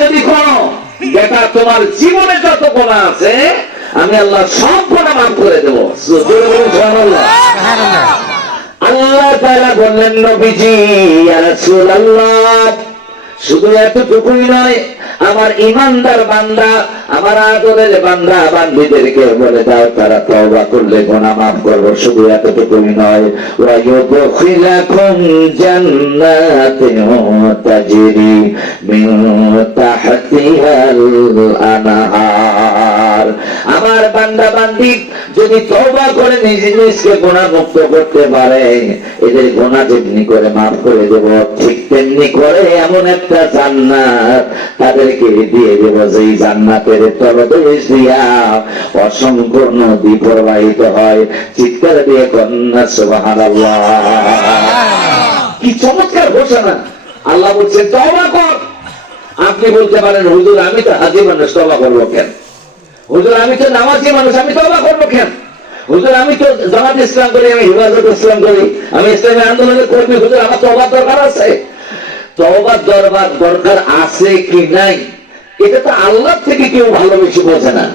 যদি করো বেটা, তোমার জীবনে যত গোনা আছে আমি আল্লাহ সব গোনা মাফ করে দেবো। আল্লাহ তাআলা বললেন, নবীজি ইয়া রাসূলুল্লাহ, শুধু এতটুকুই নয়, আমার ইমানদার বান্দা, আমার আদরের বান্দা বান্দীদেরকে বলে দাও তারা তওবা করলে গুনাহ মাফ করব। শুধু এতটুকুই নয়, ওয়া ইউদখিলাকুম জান্নাতিন তাজরি মিন তাহতিহাল আনহার। আমার বান্দা বান্দী যদি তওবা করে নিজকে গুনাহ মুক্ত করতে পারে, এদের গুনাহ যেমনি করে মাফ করে দেব, ঠিক তেমনি করে এমন একটা জান্নাত তাদেরকে দিয়ে দেব যেই জান্নাতের তলদেশ দিয়া অসংখ্য নদী প্রবাহিত হয়। চিৎকার দিয়ে কন্যা সুবহানাল্লাহ। কি চমৎকার ঘোষণা! আল্লাহ বলছেন তওবা কর। আপনি বলতে পারেন, হুজুর আমি তো হাজি মানুষ, তওবা করবো কেন? হুজুর আমি তো নামাজি মানুষ, আমি তওবা করবো কেন? হুজুর আমি তো জামাত ইসলাম করি, আমি হেফাজত ইসলাম করি, আমি ইসলামী আন্দোলনের কর্মী, হুজুর আমার তওবার দরকার আছে। তওবার দরকার আছে কি নাই এটা তো আল্লাহ থেকে কেউ ভালো বেশি বোঝে না।